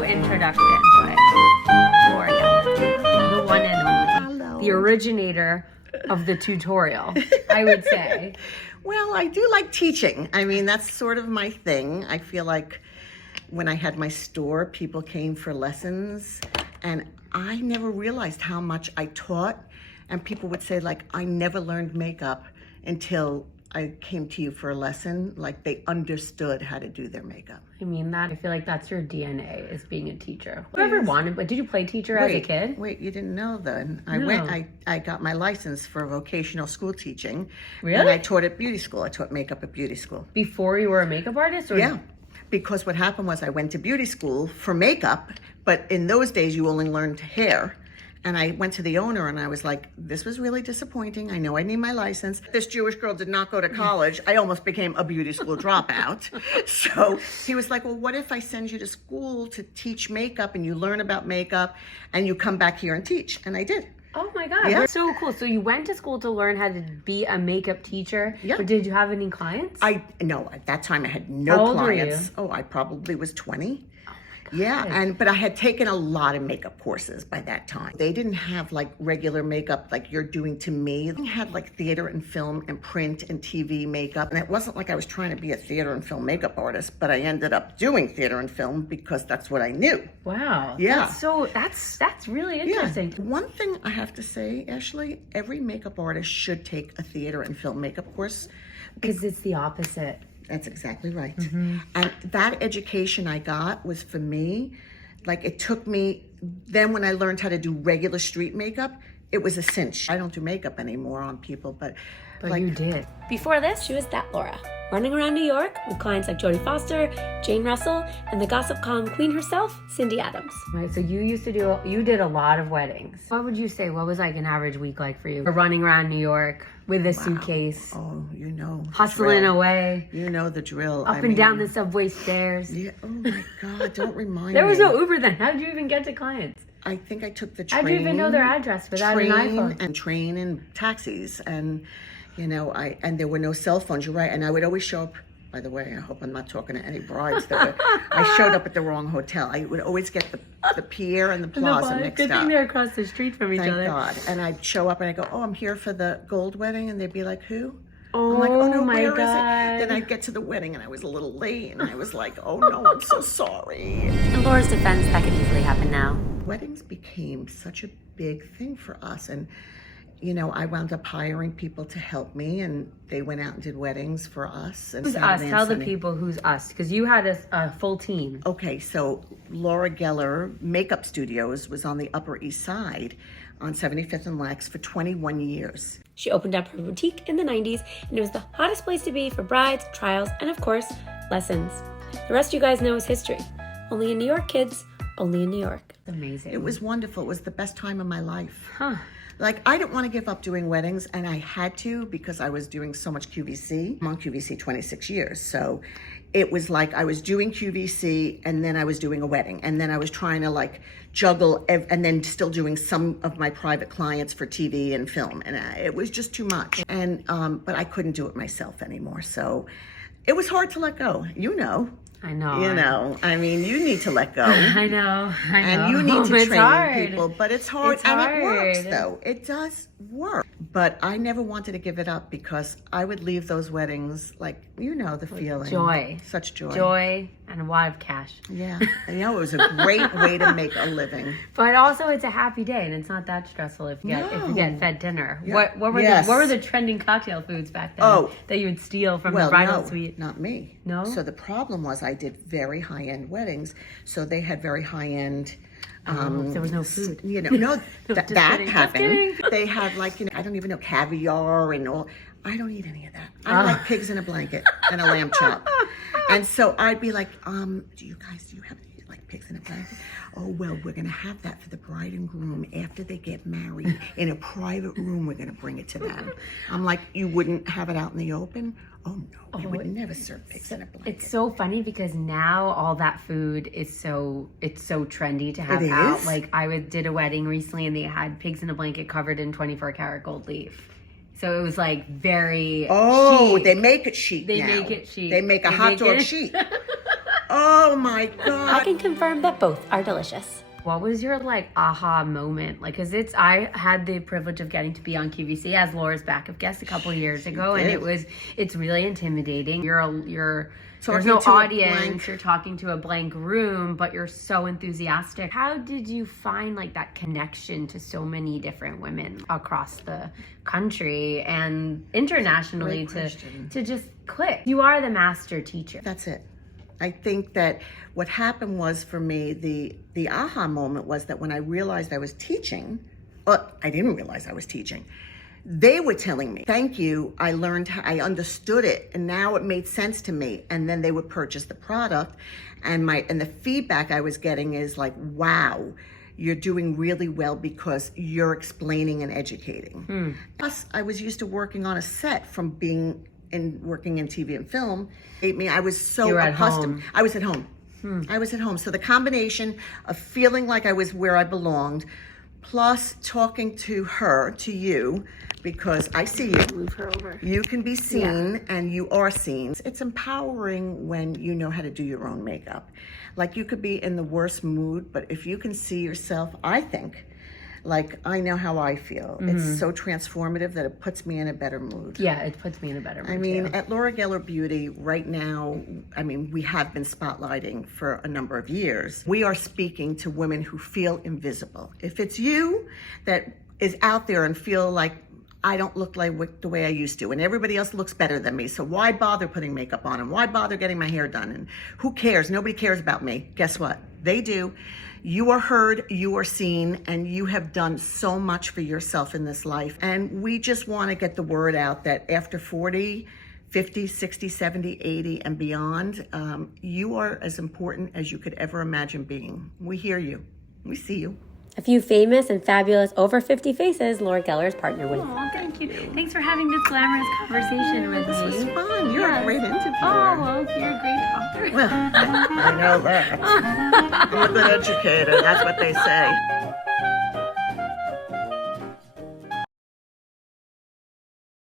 no introduction, but Laura Geller, the one and only, Hello. the originator of the tutorial, I would say. Well, I do like teaching. I mean, that's sort of my thing. I feel like when I had my store, people came for lessons, and I never realized how much I taught. And people would say, like, I never learned makeup until I came to you for a lesson. Like, they understood how to do their makeup. I mean, I feel like that's your DNA, is being a teacher. Whoever wanted, but did you play teacher as a kid? Wait, you didn't know then. No. I got my license for vocational school teaching. Really? And I taught at beauty school. I taught makeup at beauty school. Before you were a makeup artist? Or Yeah, because what happened was I went to beauty school for makeup, but in those days you only learned hair. And I went to the owner and I was like, this was really disappointing. I know I need my license. This Jewish girl did not go to college. I almost became a beauty school dropout. So he was like, well, what if I send you to school to teach makeup and you learn about makeup and you come back here and teach? And I did. Oh my God, Yeah. that's so cool. So you went to school to learn how to be a makeup teacher? Yeah. But did you have any clients? No, at that time I had no How old clients. were you? Oh, I probably was 20. God. Yeah, but I had taken a lot of makeup courses by that time. They didn't have like regular makeup like you're doing to me. They had like theater and film and print and TV makeup. And it wasn't like I was trying to be a theater and film makeup artist, but I ended up doing theater and film because that's what I knew. Wow. Yeah. That's really interesting. Yeah. One thing I have to say, Ashley, every makeup artist should take a theater and film makeup course. Because it's the opposite. That's exactly right. Mm-hmm. And that education I got was for me, like it took me, then when I learned how to do regular street makeup, it was a cinch. I don't do makeup anymore on people, but like, you did. Before this, she was that Laura, running around New York with clients like Jodie Foster, Jane Russell, and the gossip column queen herself, Cindy Adams. Right, so you did a lot of weddings. What would you say, what was like an average week like for you? Running around New York with a suitcase, oh, you know, the hustling drill. away, You know the drill. up and down the subway stairs. Yeah, oh my God, don't remind me. There was no Uber then. How did you even get to clients? I think I took the train. How did you even know their address without an iPhone? Train and taxis. And, you know, and there were no cell phones, you're right. And I would always show up. By the way, I hope I'm not talking to any brides. I showed up at the wrong hotel. I would always get the Pier and the Plaza mixed Good up. thing they're across the street from each Thank other. God. And I'd show up and I'd go, oh, I'm here for the gold wedding. And they'd be like, who? Oh, I'm like, oh no, my where is God. it? Then I'd get to the wedding and I was a little late. And I was like, oh no, I'm so sorry. In Laura's defense, that could easily happen now. Weddings became such a big thing for us. And you know, I wound up hiring people to help me, and they went out and did weddings for us. And Who's us? Saturday and Tell the Sunday. people who's us, because you had a full team. Okay, so Laura Geller Makeup Studios was on the Upper East Side on 75th and Lex for 21 years. She opened up her boutique in the 90s, and it was the hottest place to be for brides, trials, and of course, lessons. The rest you guys know is history. Only in New York, kids. Only in New York. Amazing. It was wonderful. It was the best time of my life. Huh. Like, I didn't want to give up doing weddings, and I had to because I was doing so much QVC. I'm on QVC 26 years, so it was like I was doing QVC, and then I was doing a wedding, and then I was trying to like juggle, and then still doing some of my private clients for TV and film, and it was just too much. And but I couldn't do it myself anymore, so it was hard to let go. You know. I know. You know, I mean, you need to let go. I know. And you need to It's train hard. people, but it's hard. It's And it works, hard. though. It does work. But I never wanted to give it up because I would leave those weddings, like, you know, the feeling. joy. Such joy. Joy and a lot of cash. Yeah. You know, it was a great way to make a living. But also, it's a happy day, and it's not that stressful if you get fed dinner. Yeah. What were the trending cocktail foods back then that you would steal from the bridal no, suite? not me. No? So the problem was I did very high-end weddings, so they had very high-end. There was no food. You know, no, that kidding, just happened. kidding. They had like, you know, I don't even know, caviar and all. I don't eat any of that. I like pigs in a blanket and a lamb chop. And so I'd be like, do you have any like pigs in a blanket? Oh, well, we're going to have that for the bride and groom after they get married in a private room. We're going to bring it to them. I'm like, you wouldn't have it out in the open? Oh no, we would never serve pigs in a blanket. It's so funny because now all that food is so trendy to have It out. is? Like did a wedding recently and they had pigs in a blanket covered in 24 karat gold leaf. So it was like very Oh, chic. they make it chic They now. make it chic. They make a They hot make dog it- chic. Oh my I God. can confirm that both are delicious. What was your like aha moment? Like, cause I had the privilege of getting to be on QVC as Laura's backup guest a couple of years ago, and it's really intimidating. There's no audience. You're talking to a blank room, but you're so enthusiastic. How did you find like that connection to so many different women across the country and internationally to just click? You are the master teacher. That's it. I think that what happened was for me, the aha moment was that when I realized I was teaching, well, I didn't realize I was teaching. They were telling me, thank you, I learned, I understood it, and now it made sense to me. And then they would purchase the product, and the feedback I was getting is like, wow, you're doing really well because you're explaining and educating. Plus, I was used to working on a set from working in TV and film. I was so accustomed. I was at home. I was at home. So the combination of feeling like I was where I belonged, plus talking to you, because I see you. Move her over. You can be seen and you are seen. It's empowering when you know how to do your own makeup. Like, you could be in the worst mood, but if you can see yourself, I think, like, I know how I feel. It's so transformative that it puts me in a better mood. Yeah, it puts me in a better mood. I mean, too. at Laura Geller Beauty right now, I mean, we have been spotlighting for a number of years. We are speaking to women who feel invisible. If it's you that is out there and feel like, I don't look like the way I used to, and everybody else looks better than me, so why bother putting makeup on, and why bother getting my hair done, and who cares? Nobody cares about me. Guess what? They do. You are heard, you are seen, and you have done so much for yourself in this life. And we just want to get the word out that after 40, 50, 60, 70, 80, and beyond, you are as important as you could ever imagine being. We hear you. We see you. A few famous and fabulous over 50 faces Laura Geller's partnered with. Oh, thank you. Thanks for having this glamorous conversation with me. This was fun. You're a great interviewer. Oh, well, you're a great talker. Well, I know that. I'm a good educator. That's what they say.